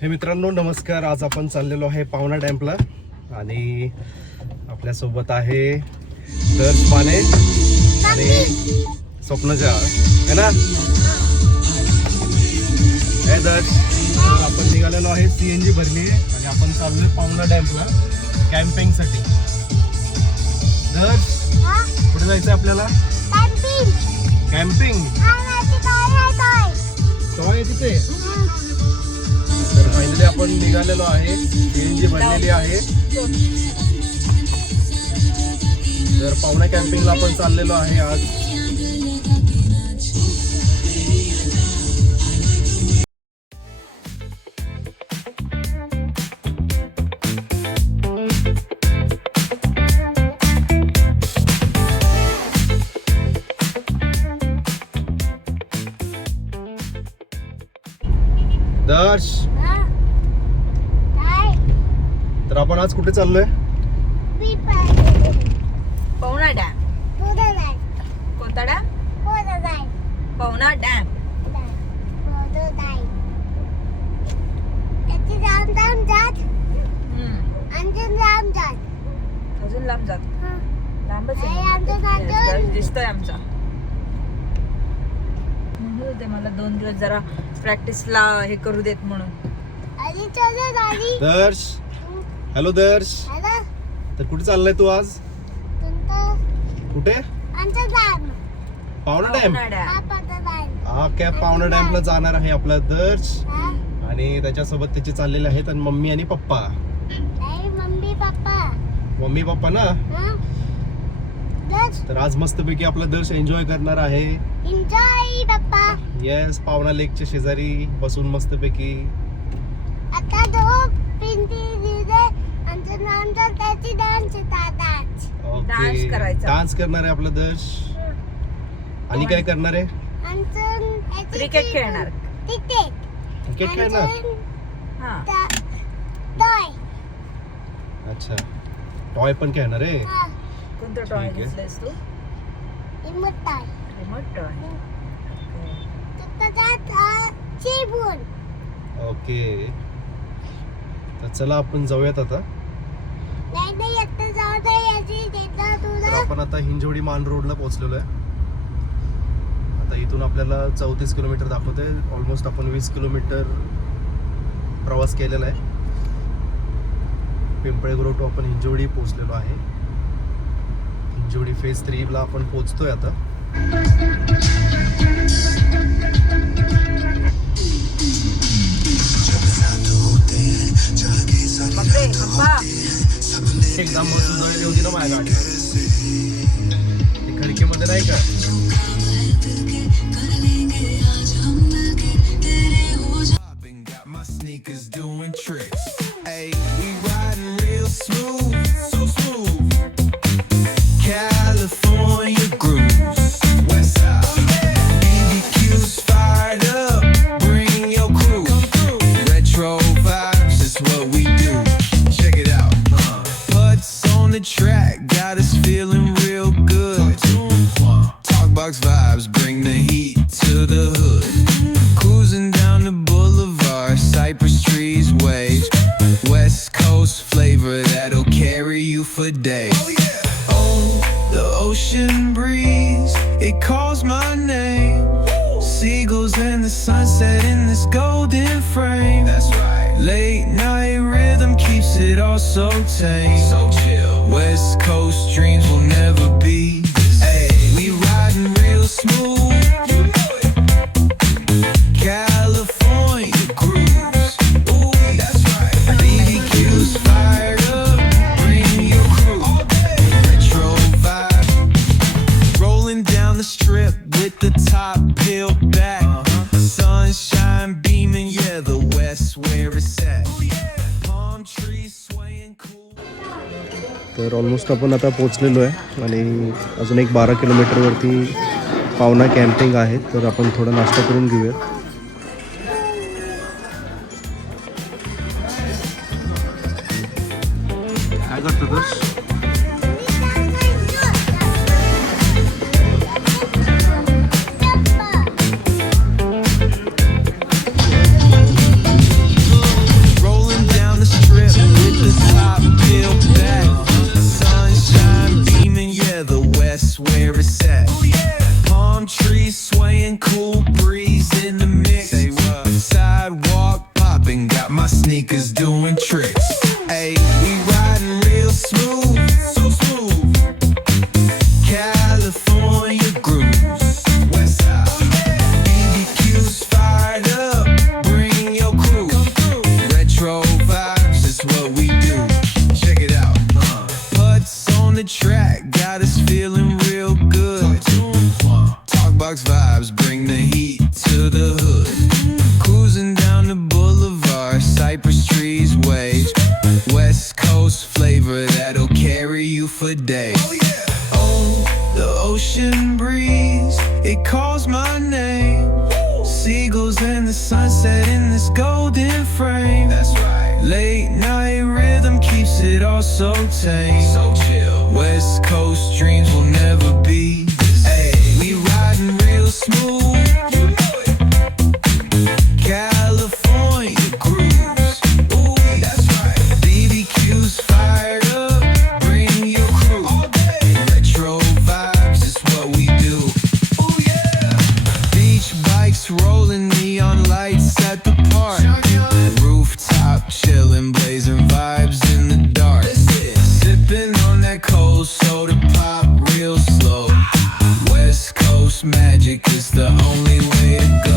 हे मित्रांनो नमस्कार. आज आपण चाललेलो आहे पावना डॅम्पला आणि आपल्यासोबत आहे दर्श पाने आणि स्वप्नजा है ना. हे दर्श, आपण निघालेलो आहे, CNG भरली आहे आणि आपण चाललोय पावना डॅम्पला कॅम्पिंग साठी. दर्श कुठे जायचं आपल्याला? कॅम्पिंग. टॉय तिथे. तर फायनली आपण निघालेलो आहे, CNG भरलेली आहे. तर पावना कॅम्पिंगला आपण चाललेलो आहे आज. दर्श, तर आपण आज कुठे चाललोय? पावना डॅम. कोणता डॅम? पावना डॅम. अजून लांब जात. लांबच आहे. दिसतोय आमचा. म्हणून होते मला 2 दिवस जरा प्रॅक्टिसला हे करू देत म्हणून. दर्श, हॅलो दर्श. तर कुठे चाललाय तू आज? कुठे? पावना डॅम. हा कॅब पावना डॅमला जाणार आहे आपला दर्श आणि त्याच्यासोबत त्याचे चाललेले आहेत आणि मम्मी आणि पप्पा. मम्मी पप्पा ना. तर आज मस्तपैकी आपला दर्श एन्जॉय करणार आहे. येस, पावना लेकच्या शेजारी बसून मस्तपैकी. डान्स करणार आहे आपला दर्श. आणि काय करणार आहे? क्रिकेट खेळणार. क्रिकेट खेळणार. अच्छा, टॉय पण खेळणार आहे. कोणतं टॉय घेतलंयस तू? Remote toy. ओके, तर चला आपण जाऊयात आता. तर आपण आता हिंजवडी मान रोडला पोहोचलेलो आहे. आता इथून आपल्याला 34 किलोमीटर दाखवते. ऑलमोस्ट आपण 20 किलोमीटर प्रवास केलेला आहे. पिंपळेगुरव टू आपण हिंजवडी पोहोचलेलो आहे. हिंजवडी फेज 3 ला आपण पोहोचतोय आता. एकदम सुधारली होती ना माझ्या गाडी. ती खडकीमध्ये नाही का? Vibes bring the heat to the hood. Cruising down the boulevard, cypress trees wave. West Coast flavor that'll carry you for days. Oh, the ocean breeze, it calls my name. Seagulls and the sunset in this golden frame. That's right. Late night rhythm keeps it all so tame. So chill. West Coast dreams will never be. Smooth, you know it. California grooves, ooh, that's right. BBQs fired up, bring your crew. Retro vibe, rolling down the strip with the top peeled back. Sunshine beaming, yeah, the West where it's at. Palm trees swaying cool. तर almost आपण आता पोहोचलेलो आहे आणि अजून एक 12 किलोमीटरवरती पावना camping आहे. तर आपण थोडा नाश्ता करून घेऊया. काय करतो दर्श? cool breeze in the mix. Say what? Sidewalk popping, got my sneakers doing tricks. Hey, we riding real smooth, so smooth. California grooves, West Side. BBQ's fired up, bring your crew. Retro vibes is what we do. Check it out. Putts on the track, got us feeling real good. Talkbox vibes, bring the heat to the hood. Cruising down the boulevard, cypress trees, waves. West Coast flavor that'll carry you for days. Oh, the ocean breeze, it calls my name. Seagulls and the sunset in this golden frame. That's right. Late night rhythm keeps it all so tame. So chill. West Coast dreams will never be the same. We riding real smooth. You know it. California grooves. Ooh, that's right. BBQ's fired up. Bring your crew. All day. Retro vibes is what we do. Ooh, yeah. Beach bikes rolling, neon lights at the park. Rooftop chilling, blazing vibes in the dark. Sipping on that cold soda pop real slow. West Coast magic is the only way to go.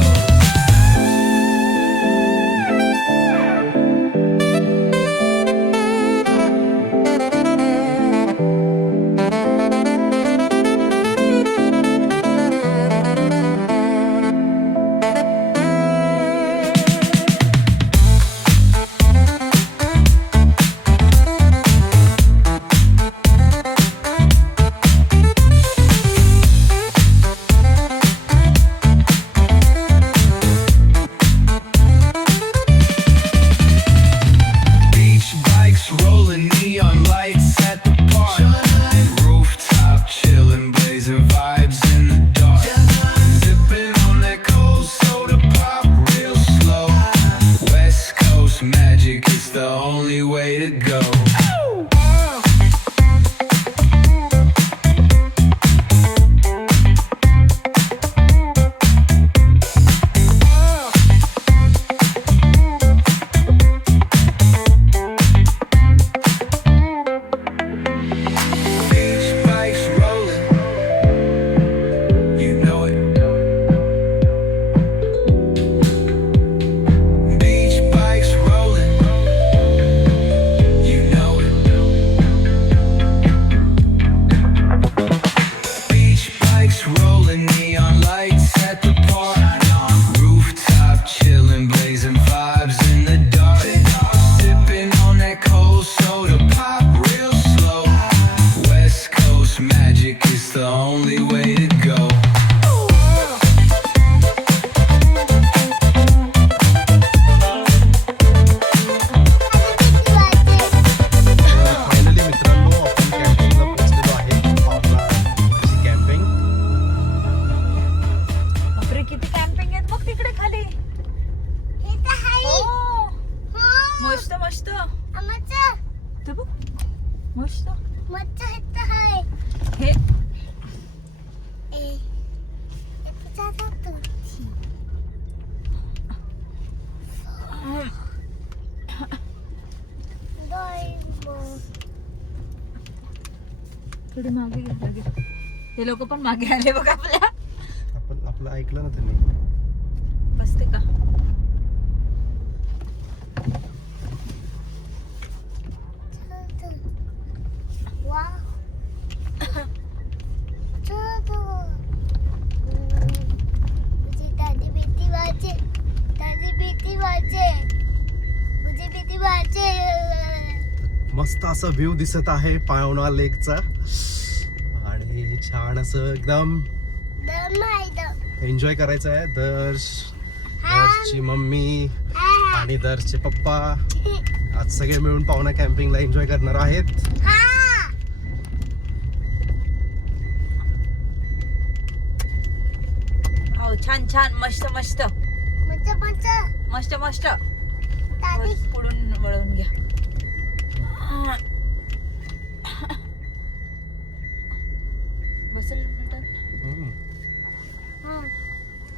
Beach bikes rolling, neon lights at the park. Rooftop chilling, blazing vibes in the dark. Sipping on that cold soda pop real slow. West Coast magic is the only way to go. Beach bikes rolling, you know it. Beach bikes rolling, you know it. Beach bikes rolling, neon lights at the park. Rooftop chilling, blazing vibes in the dark. Sipping on that cold soda pop real slow. West Coast magic is the only way to go. Finally मित्रांनो आपण कॅम्पिंगला पोहोचलेलो आहे. पावला camping. बापरे, किती camping आहेत बघ तिकडे खाली. हो. मस्त मस्त. ते बघ मस्त. हे थोडी मागे घ्या लगेच. हे लोक पण मागे आले बघ आपल्या. आपण आपलं ऐकलं ना तुम्ही. बसते का? मस्त असा व्ह्यू दिसत आहे पावना लेकचा आणि छान असं एकदम एन्जॉय करायचं आहे. दर्शची मम्मी आणि दर्शचे पप्पा आज सगळे मिळून पावना कॅम्पिंगला एन्जॉय करणार आहेत. हो, छान छान, मस्त मस्त मस्त मस्त. पुढून वळून घ्या. बसेल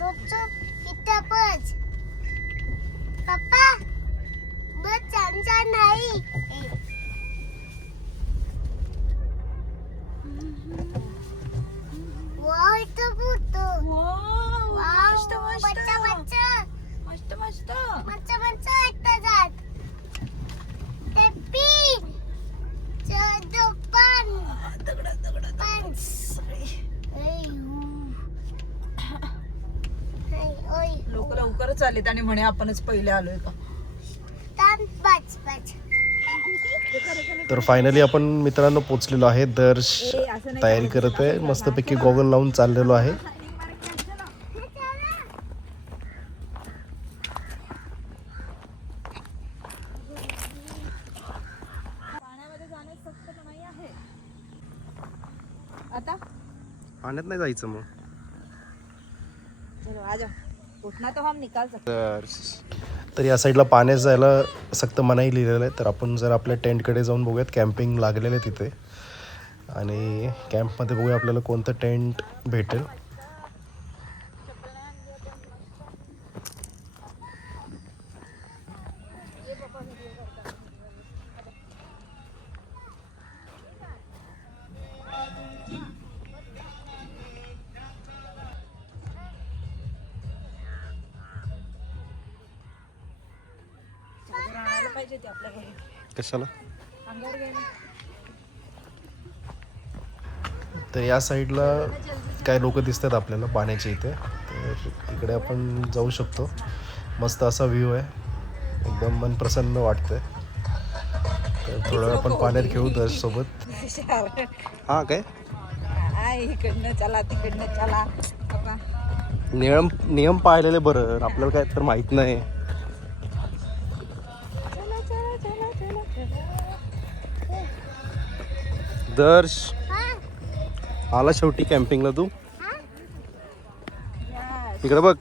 इथं बस पप्पा बस चमचा नाही वाव इथं बुटो वाव, वाव मस्त मस्त बच्चा बच्चा मस्त मस्त बच्चा बच्चा इथं जात ते पीन जो पान पान लोक लवकरच आलेत आणि म्हणे आपणच पहिले आलोय का. तर फायनली आपण मित्रांनो पोचलेलो आहे. दर्श तयारी करत आहे, मस्तपैकी गॉगल लावून चाललेलो आहे. पाण्यामध्ये जाण्यास सक्त नाही आहे. आता पाण्यात नाही जायचं मग. चलो आ जाओ, उठना तो हम निकाल सकते. तर या साईडला पाण्यात जायला सक्त मनाई लिहिलेलं आहे. तर आपण जर आपल्या टेंटकडे जाऊन बघूयात. कॅम्पिंग लागलेलं आहे तिथे आणि कॅम्पमध्ये बघूया आपल्याला कोणतं टेंट भेटेल. आणायला पाहिजे ते आपल्या घरी कशाला? अंगावर घ्यायला. तर या साईडला काय लोक दिसतात आपल्याला पाण्याच्या इथे. तर इकडे आपण जाऊ शकतो. मस्त असा व्ह्यू आहे, एकदम मन प्रसन्न वाटतंय. तर थोडं वेळ आपण पाण्यात खेळू दर्श सोबत. हा काय इकडनं चला तिकडनं चला बाबा. नियम पाळलेले बरं, आपल्याला काय तर माहित नाही. चला चला चला चला चला. दर्श आला शेवटी कॅम्पिंगला तू. इकडे बघ.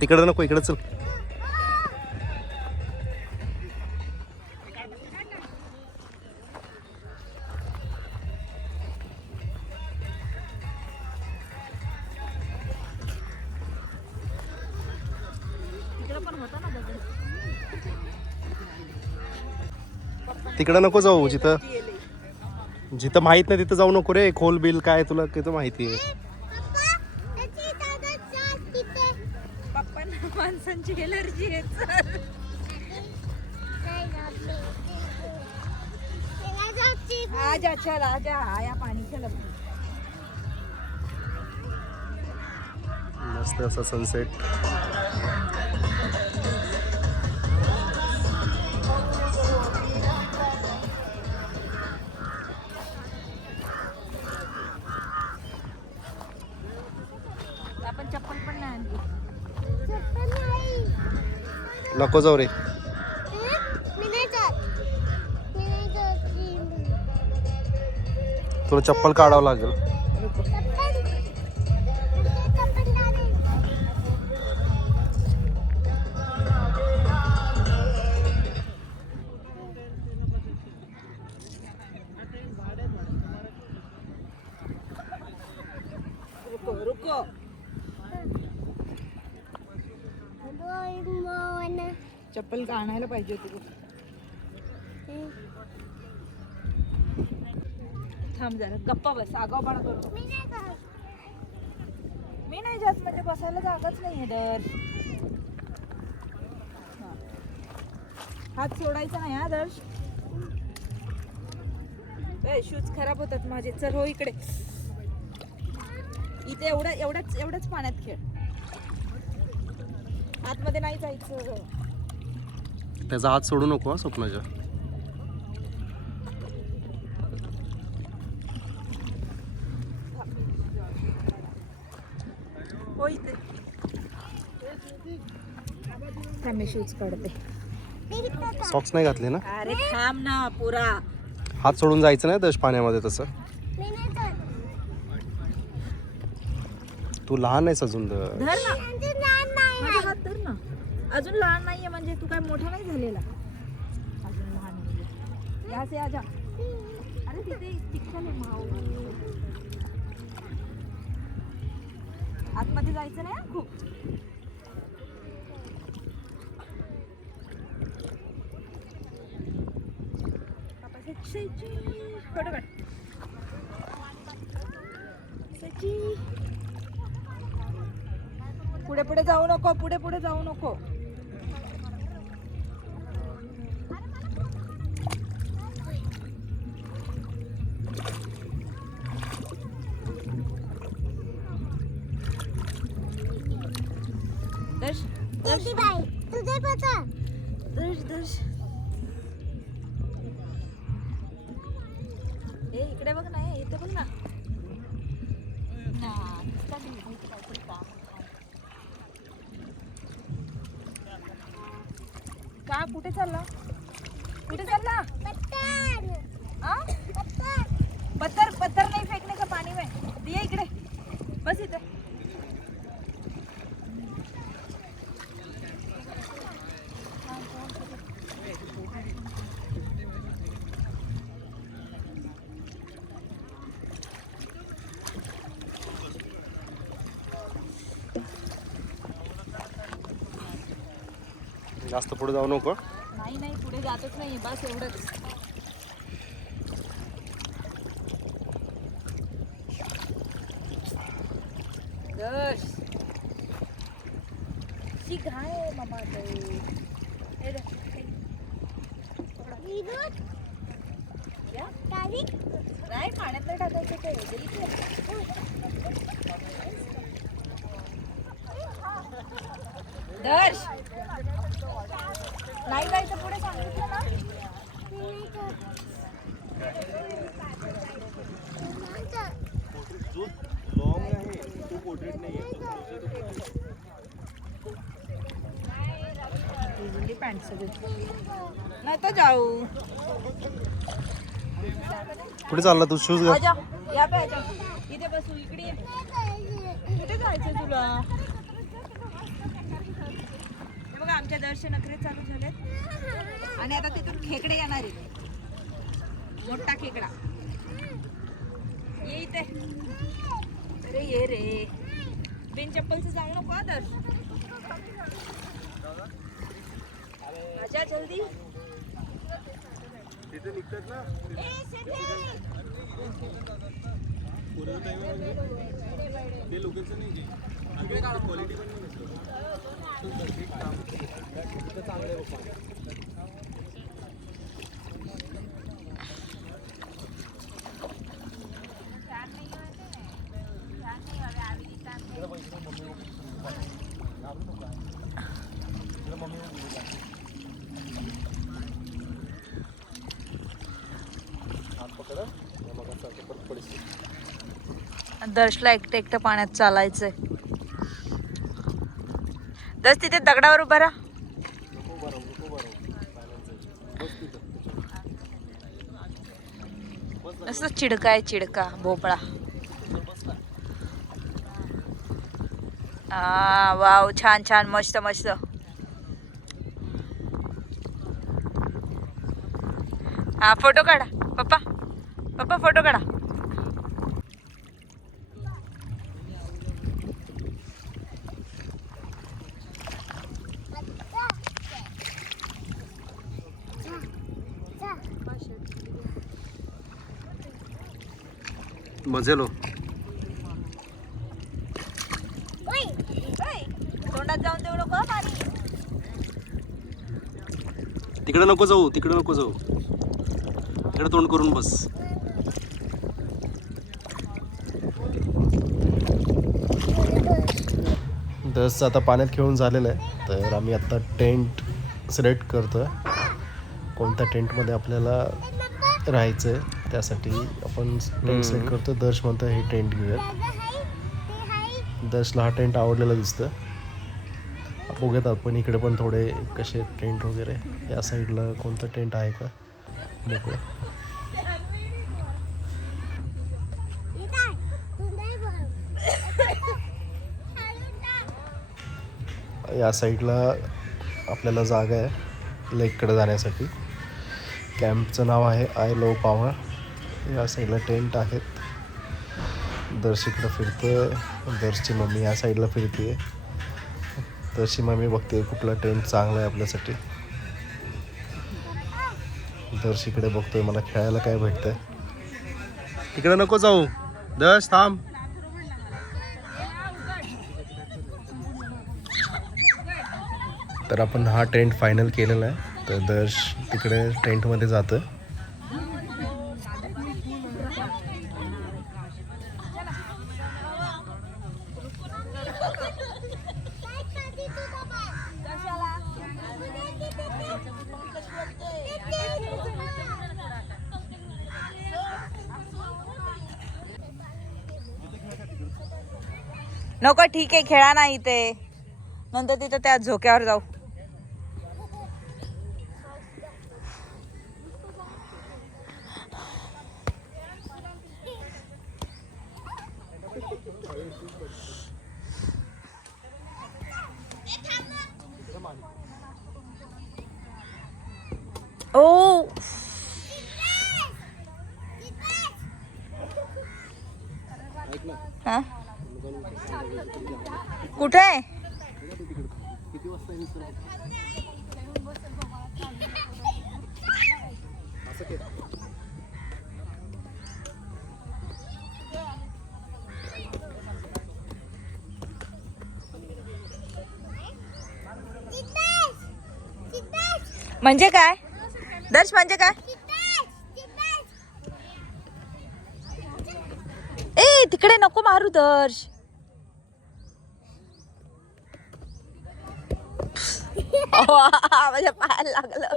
तिकडे नको, इकडे चल. तिकडे नको जाऊ, जिथं माहित नाही तिथं जाऊ नको रे. खोल बिल काय तुला तिथं माहिती आहे. पप्पांना माणसांची एलर्जी आहे. आजा चल आजा, आया पाणी चल. मस्त असा सनसेट. आपण चप्पल पण नाही आणली. नको जाऊ रे. तुला चप्पल काढावं लागेल. रुको चप्पल का आणायला पाहिजे होती. थांब जरा, गप्पा बस. आगाऊपणा करतो. मी नाही जात म्हणजे बसायला जागाच नाहीये. दर हात सोडायचा नाही हा दर्श. शूज खराब होतात माझे. चल हो इकडे. इथे एवढ्याच पाण्यात खेळ. आतमध्ये नाही जायचं. त्याचा हात सोडू नको स्वप्नाच्या. हो इथे थांब, शूज काढते. सॉक्स नाही घातले ना. अरे थांब ना पुरा. हात सोडून जायचं नाही दश पाण्यामध्ये तसं. तू लहान आहेस अजून. धर ना माझा हात धर ना. अजून लहान नाहीये म्हणजे तू काय मोठा नाही झालेला. अजून लहान नाहीये. या से आजा. अरे तिथे चिखल आहे माऊ. आतमध्ये जायचं नाही हा खूप. फोटो काढ. सची पुढे पुढे जाऊ नको, पुढे पुढे जाऊ नको. दर्श दीदी बाई तुझे पता दर्श दर्श ए इकडे बघ ना, इथे बघ ना. का कुठे चालला, कुठे चालला? पत्तन आ? पत्तन पत्थर पत्थर नहीं फेंकने का पानी में. दिया इकडे बस इथे. जास्त पुढे जाऊ नको. नाही नाही पुढे जातच नाही, बस एवढंच. दर्श शी घाय आहे मामा ते. हे दे, हे. विनोद या? काली नाही पाण्यात नाही टाकायचं ते. दे इथे. दर्श नाही जायचं पुढे, सांगितलं ना. पॅन्ट नाही तर जाऊ. कुठे चालला तू? शूज घाल. आजा या पे आजा, इथे बसू. इकडे ये. कुठे जायचं तुला? हे बघा आमच्या दर्शन नखरे चालू झालेत आणि आता तिथून खेकडे येणार आहेत. मोठा खेकडा. ये इथे. अरे ये रे, बिन चप्पलचं जाऊ नको हा दर्श. आजा जल्दी. दर्शला एकटं एकटं पाण्यात चालायचंय. दर्श तिथे दगडावर उभा राहा. असं चिडका आहे, चिडका भोपळा. हा वाव, छान छान, मस्त मस्त. हा फोटो काढा पप्पा, पप्पा फोटो काढा. मजेलो. तोंडात जाऊन देऊ नको पाणी. तिकडे नको जाऊ, तिकडे नको जाऊ. तिकडे तोंड करून बस. दस आता पाण्यात खेळून झालेलं आहे, तर आम्ही आता टेंट सिलेक्ट करतोय. कोणत्या टेंटमध्ये आपल्याला राहायचं आहे त्यासाठी आपण टेंट सिलेक्ट करतो. दर्श म्हणतो हे टेंट घेऊयात. दर्शला हा टेंट आवडलेला दिसतं. बघूयात आपण इकडे पण थोडे कसे टेंट वगैरे. या साईडला कोणतं टेंट आहे का बघूया. या साईडला आपल्याला जागा आहे लेककडे जाण्यासाठी. कॅम्पचं नाव आहे आय लव पावना. या साईडला टेंट आहेत. दर्श इकडं फिरतं, दर्शची मम्मी या साईडला फिरते. दर्शची मम्मी बघते कुठला टेंट चांगला आहे आपल्यासाठी. दर्श इकडे बघतोय मला खेळायला काय भेटतंय. इकडे नको जाऊ दर्श, थांब. तर आपण हा टेंट फायनल केलेला आहे. तर दर्श तिकडे टेंटमध्ये जातं. नको ठीक आहे, खेळा नाही इथे, नंतर तिथं त्या झोक्यावर जाऊ. ओ हा कुठे आहे? म्हणजे काय दर्श, म्हणजे काय? ए तिकडे नको मारू दर्श. माझ्या पायाला लागलं.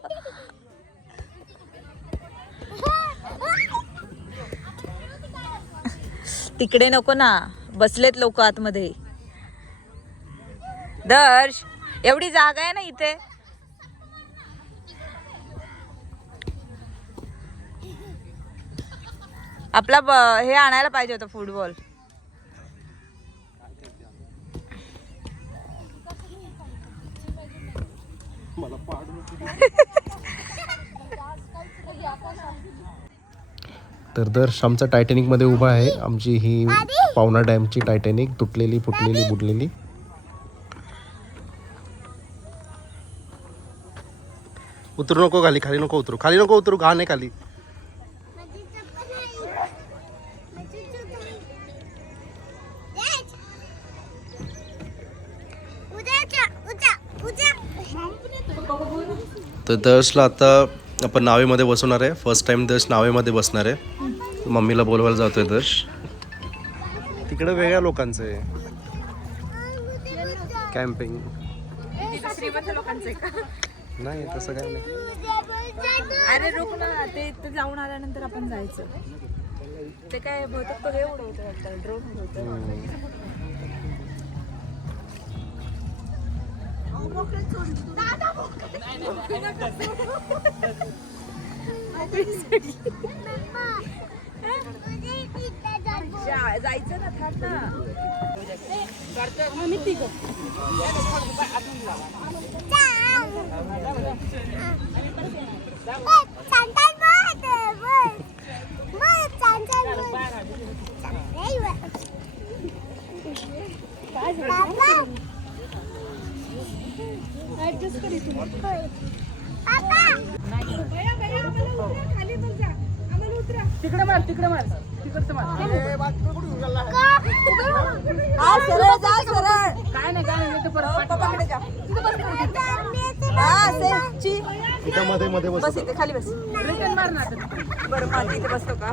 तिकडे नको ना, बसलेत लोक आतमध्ये. दर्श एवढी जागा आहे ना इथे. आपला हे आणायला पाहिजे होतं फुटबॉल. तर दर्श आमचा टायटॅनिक मध्ये उभा आहे. आमची ही पावना डॅमची टायटॅनिक, तुटलेली फुटलेली बुडलेली. उतरू नको खाली, खाली नको उतरू, खाली नको उतरू, घाण आहे खाली. तर दर्शला आता आपण नावेमध्ये बसवणार आहे. फर्स्ट टाइम दर्श नावेमध्ये बसणार आहे. मम्मीला बोलवायला जातोय दर्श. तिकडे वेगळ्या लोकांचं आहे कॅम्पिंग. नाही तसं काय नाही. अरे रुक ना, ते जाऊन आल्यानंतर आपण जायचं. ते काय बहुतेक तो हे उडवतो, ड्रोन उडवतो. जायचं ना, थांब ना. तिकडे मार, तिकडे मार, तिकडचं मार. सरळ जा, सरळ. काय नाही, काय नाही, येते परत. पप्पाकडे जा. इथं मध्ये मध्ये बस बस. इथे खाली बस. रिटर्न मार ना. बरं माझी इथे बसतो का?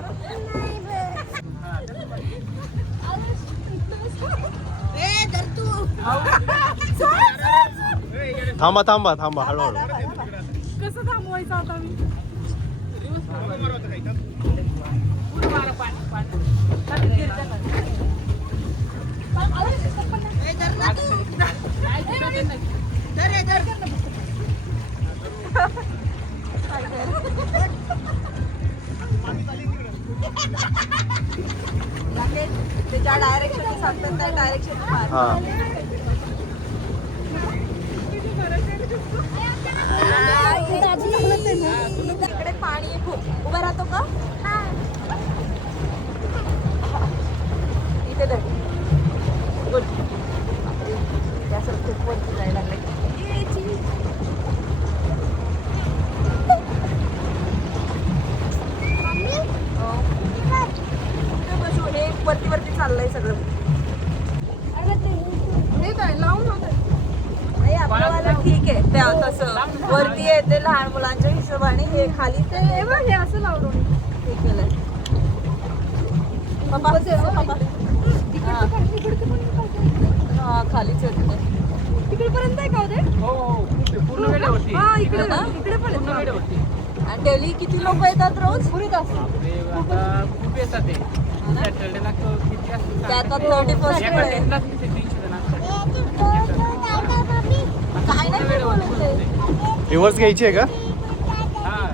थांबा थांबा थांबा, हळूहळू. कसं थांबवायचं आता मी? ते ज्या डायरेक्शन सांगतात त्या डायरेक्शन हा तिकडे पाणी आहे खूप. उभा राहतो का? हे काय लावून होतं नाही आपल्याला ठीक आहे त्या तसं वरती आहे ते लहान मुलांच्या हिशोबाने हे खाली ते हे बघ हे असं लावलं हे केलंय पप्पा पप्पा हा खालीच येते तिकडेपर्यंत आहे का होते पूर्ण वेळेवरती हा इकडे ना? इकडे पण पूर्ण आहे. वेळेवरती आणि डेली किती लोक येतात रोज पुरीत असतं. आता खूप येतात ते सॅटर्डेला किती असतील ते आता 31st एका आहे. टेनलाच किती 300 जण असतात काय नाही ते बोलत आहे. रिव्हर्स घ्यायची आहे का? हा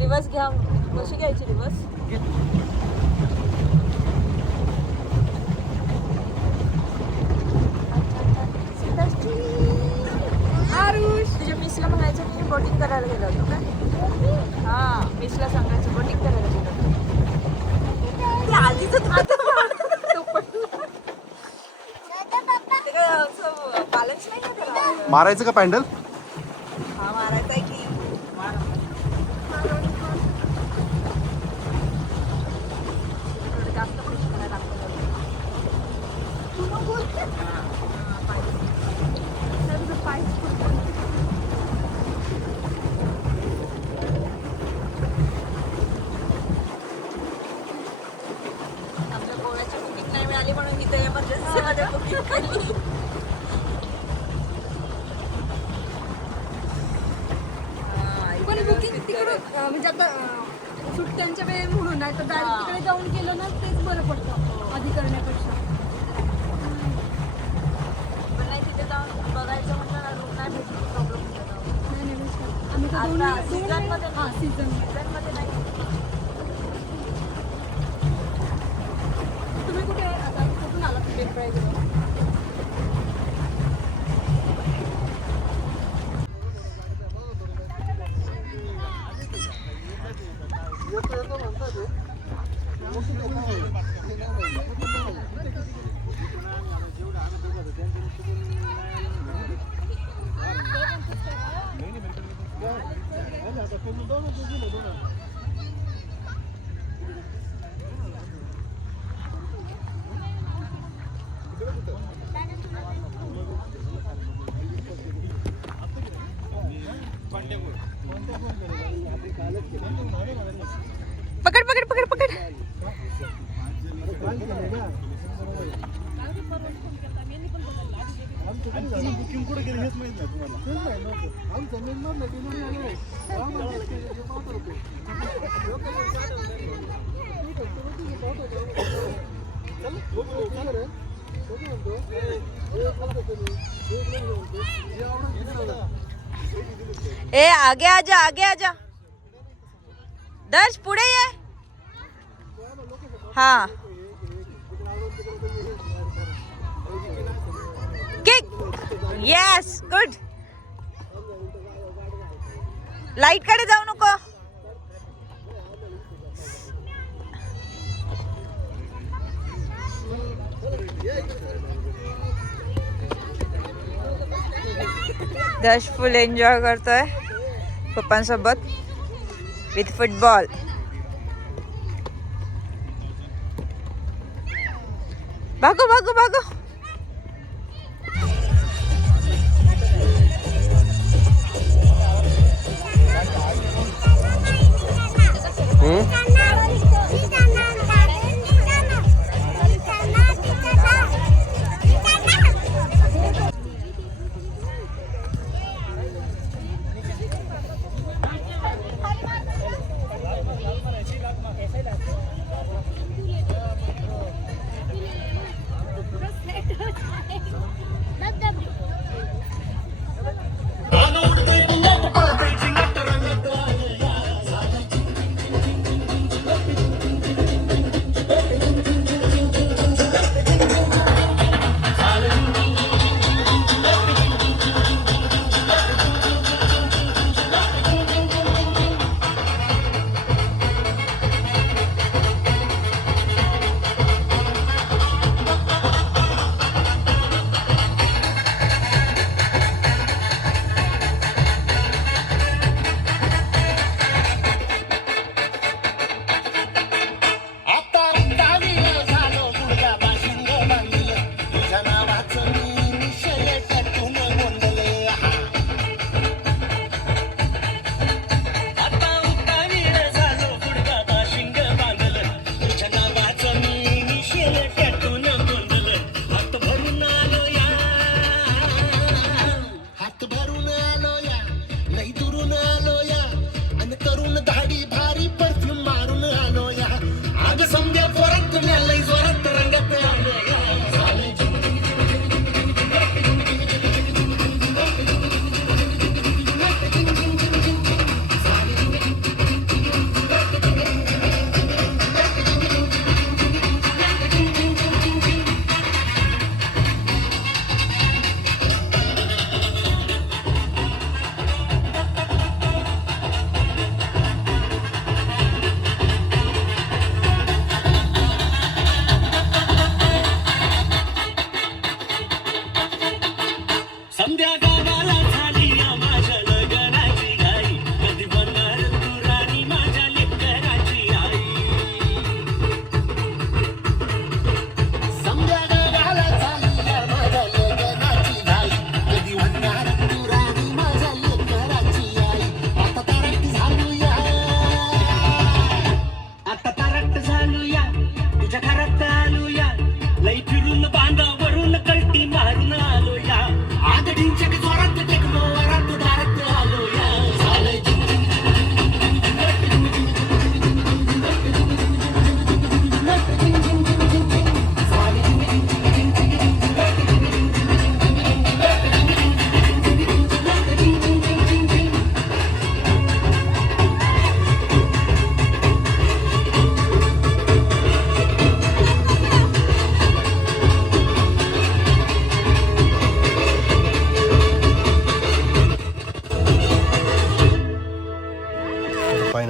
रिवर्स घ्या कशी घ्यायची रिवर्स तुझ्या मिसला म्हणायचं की बोटिंग करायला गेलो होतो का हा मिसला सांगायचं बोटिंग करायला गेलो होतो आधीच बॅलन्स नाही का त्याला? मारायचं का पॅन्डल? हा मारायचा आहे की थोडं जास्त पुश करायला लागतं. आमच्या गोव्याची बुकिंग नाही मिळाली म्हणून इथे एमर्जन्सी मध्ये बुकिंग केली. पण बुकिंग तिकडून म्हणजे आता सुट्ट्यांच्या वेळे म्हणून नाही तर डायरेक्ट तिकडे जाऊन केलं ना तेच बरं पडतं आधी करण्यापेक्षा. पण नाही तिथे जाऊन बघायचं म्हटलं ना रूम नाही भेटली प्रॉब्लेम नाही नाही बेस्ट. आम्ही तर आता दोन season मध्ये हां सीझन मध्ये नाही तुम्ही कुठे आता कुठून आला पिंपळेकडे? पकड पकड पकड पकड ए आगे आजा दर्श पुढे ये हा किक येस गुड लाईट कडे जाऊ नको दर्श फुल एन्जॉय करतोय पप्पांसोबत विथ फुटबॉल भागो भागो भागो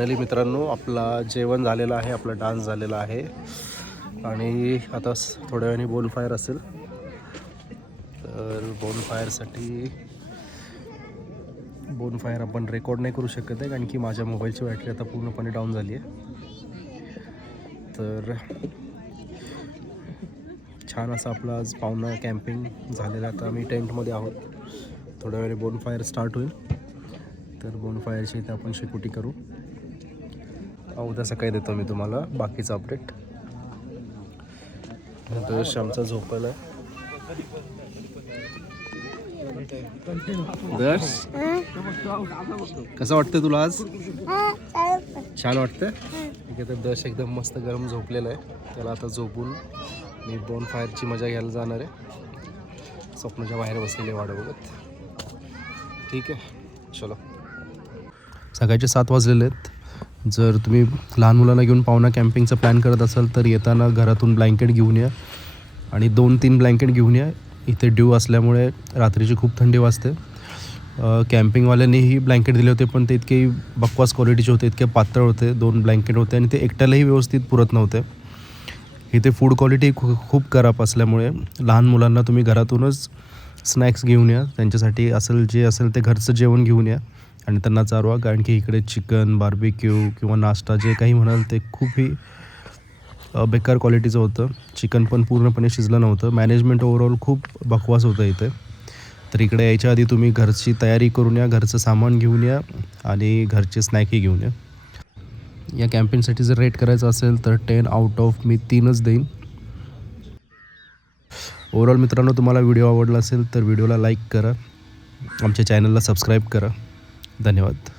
फायनली मित्रांनो आपला जेवण झालेलं आहे, आपला डान्स झालेला आहे आणि आता थोड्या वेळाने बोनफायर असेल. तर बोनफायर आपण रेकॉर्ड नाही करू शकत आहे कारण की माझ्या मोबाईलची बॅटरी आता पूर्णपणे डाऊन झाली आहे. तर छान असं आपलं आज पावना कॅम्पिंग झालेलं. आता आम्ही टेंटमध्ये आहोत. थोड्या वेळाने बोनफायर स्टार्ट होईल. तर बोनफायरची इथे आपण शेकोटी करू. उद्या सकाळी देतो मी तुम्हाला बाकीचं अपडेट. दर्श आमचा झोपायला. दर्श कसं वाटतं तुला आज? छान वाटतं. ठीक आहे. तर दर्श एकदम मस्त गरम झोपलेलं आहे. त्याला आता झोपून मी बोनफायरची मजा घ्यायला जाणार आहे. स्वप्नाच्या बाहेर बसलेले वाट बघत. ठीक आहे चलो. सकाळचे 7 वाजलेले आहेत. जर तुम्ही लहान मुलांना घेऊन पावना कॅम्पिंगचा प्लॅन करत असाल तर येताना घरातून ब्लँकेट घेऊन या आणि 2-3 ब्लँकेट घेऊन या. इथे ड्यू असल्यामुळे रात्रीची खूप थंडी वाजते. कॅम्पिंगवाल्यांनीही ब्लँकेट दिले होते पण ते इतके बकवास क्वालिटीचे होते, इतके पातळ होते. 2 ब्लँकेट होते आणि ते एकट्यालाही व्यवस्थित पुरत नव्हते. इथे फूड क्वालिटी खूप खराब असल्यामुळे लहान मुलांना तुम्ही घरातूनच स्नॅक्स घेऊन या. त्यांच्यासाठी जे असेल ते घरचं जेवण घेऊन या आणि त्यांना चारवा. कारण की इकडे चिकन, बार्बिक्यू किंवा नाश्ता जे काही म्हणाल ते खूपही बेकार क्वालिटीचं होतं. चिकन पण पूर्णपणे शिजलं नव्हतं. मॅनेजमेंट ओव्हरऑल खूप बकवास होतं इथे. तर इकडे यायच्या आधी तुम्ही घरची तयारी करून या, घरचं सामान घेऊन या आणि घरचे स्नॅकही घेऊन या. या कॅम्पिंगसाठी जर रेट करायचं असेल तर 10 आउट ऑफ मी 3च देईन. ओव्हरऑल मित्रांनो तुम्हाला व्हिडिओ आवडला असेल तर व्हिडिओला लाईक करा, आमच्या चॅनलला सबस्क्राईब करा. धन्यवाद.